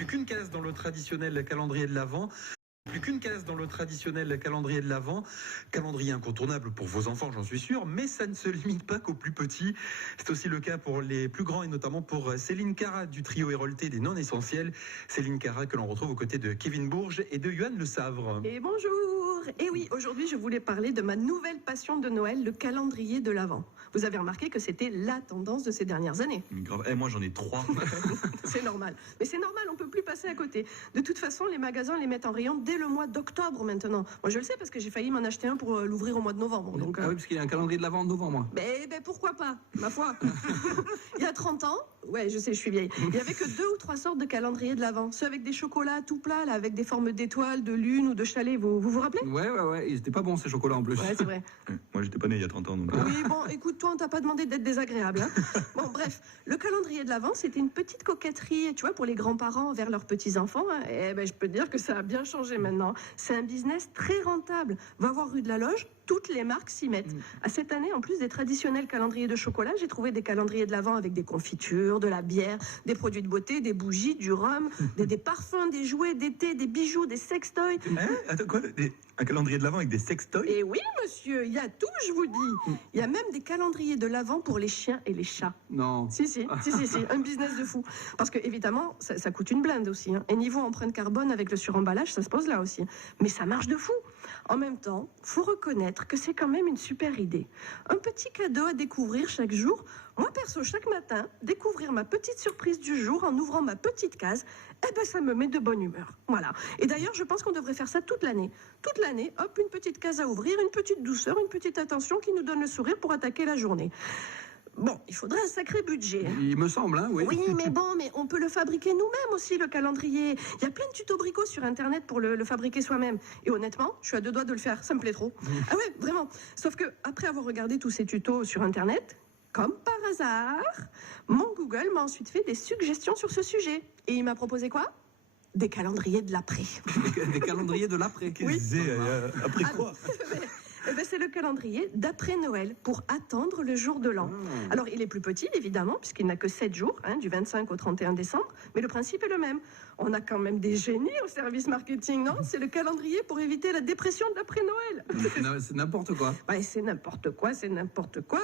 Plus qu'une case dans le traditionnel calendrier de l'Avent. Plus qu'une case dans le traditionnel calendrier de l'Avent. Calendrier incontournable pour vos enfants, j'en suis sûr, mais ça ne se limite pas qu'aux plus petits. C'est aussi le cas pour les plus grands et notamment pour Céline Cara du trio Hérolté des non-essentiels. Céline Cara que l'on retrouve aux côtés de Kevin Bourges et de Yoann Le Savre. Et bonjour. Et oui, aujourd'hui je voulais parler de ma nouvelle passion de Noël, le calendrier de l'Avent. Vous avez remarqué que c'était la tendance de ces dernières années. Grave. Moi j'en ai 3. C'est normal. Mais c'est normal, on ne peut plus passer à côté. De toute façon, les magasins les mettent en rayon dès le mois d'octobre maintenant. Moi je le sais parce que j'ai failli m'en acheter un pour l'ouvrir au mois de novembre. Donc, Ah oui, parce qu'il y a un calendrier de l'Avent en novembre. Ben pourquoi pas, ma foi. Il y a 30 ans, ouais je sais, je suis vieille, il n'y avait que 2 ou 3 sortes de calendriers de l'Avent. Ceux avec des chocolats tout plats, là, avec des formes d'étoiles, de lune ou de chalet, vous rappelez? Ouais, ils étaient pas bons ces chocolats en plus. Ouais, c'est vrai. Moi j'étais pas né il y a 30 ans donc. Oui, bon, écoute, toi, on t'a pas demandé d'être désagréable. Hein. Bon, bref, le calendrier de l'Avent, c'était une petite coquetterie, tu vois, pour les grands-parents envers leurs petits-enfants. Hein. Et ben, je peux te dire que ça a bien changé maintenant. C'est un business très rentable. Va voir rue de la Loge, toutes les marques s'y mettent. À cette année, en plus des traditionnels calendriers de chocolat, j'ai trouvé des calendriers de l'Avent avec des confitures, de la bière, des produits de beauté, des bougies, du rhum, des parfums, des jouets d'été, des bijoux, des sextoys. Attends quoi? Un calendrier de l'Avent avec des sextoys? Et oui, monsieur, il y a tout, je vous dis. Il y a même des calendriers de l'Avent pour les chiens et les chats. Non. Si, un business de fou. Parce que, évidemment, ça coûte une blinde aussi. Hein. Et niveau empreinte carbone avec le suremballage, ça se pose là aussi. Mais ça marche de fou. En même temps, faut reconnaître que c'est quand même une super idée. Un petit cadeau à découvrir chaque jour. Moi, perso, chaque matin, découvrir ma petite surprise du jour en ouvrant ma petite case, eh ben, ça me met de bonne humeur. Voilà. Et d'ailleurs, je pense qu'on devrait faire ça toute l'année. Toute l'année, hop, une petite case à ouvrir, une petite douceur, une petite attention qui nous donne le sourire pour attaquer la journée. Bon, il faudrait un sacré budget. Hein. Il me semble, hein, oui. Oui, mais bon, mais on peut le fabriquer nous-mêmes aussi, le calendrier. Il y a plein de tutos bricots sur Internet pour le fabriquer soi-même. Et honnêtement, je suis à 2 doigts de le faire, ça me plaît trop. Ah ouais, vraiment. Sauf que, après avoir regardé tous ces tutos sur Internet, comme par hasard, mon Google m'a ensuite fait des suggestions sur ce sujet. Et il m'a proposé quoi? Des calendriers de l'après. Des calendriers de l'après. Oui. Après quoi? Eh ben, c'est le calendrier d'après Noël pour attendre le jour de l'an. Alors, il est plus petit, évidemment, puisqu'il n'a que 7 jours, hein, du 25 au 31 décembre, mais le principe est le même. On a quand même des génies au service marketing, non? C'est le calendrier pour éviter la dépression d'après Noël. C'est n'importe quoi. Ouais, c'est n'importe quoi, c'est n'importe quoi.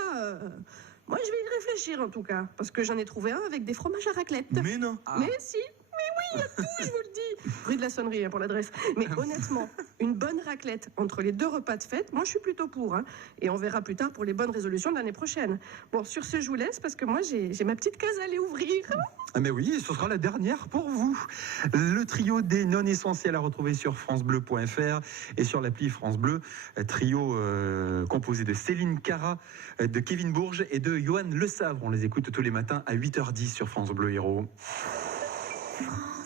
Moi, je vais y réfléchir, en tout cas, parce que j'en ai trouvé un avec des fromages à raclette. Mais non. Mais si, mais oui, il y a tout, je vous le dis. Rue de la Sonnerie, hein, pour l'adresse. Mais honnêtement, une bonne raclette entre les 2 repas de fête, moi je suis plutôt pour. Hein. Et on verra plus tard pour les bonnes résolutions de l'année prochaine. Bon, sur ce, je vous laisse parce que moi j'ai ma petite case à aller ouvrir. Ah mais oui, ce sera la dernière pour vous. Le trio des non-essentiels à retrouver sur francebleu.fr et sur l'appli France Bleu. Trio composé de Céline Cara, de Kevin Bourges et de Yoann Le Savre. On les écoute tous les matins à 8h10 sur France Bleu Héros. France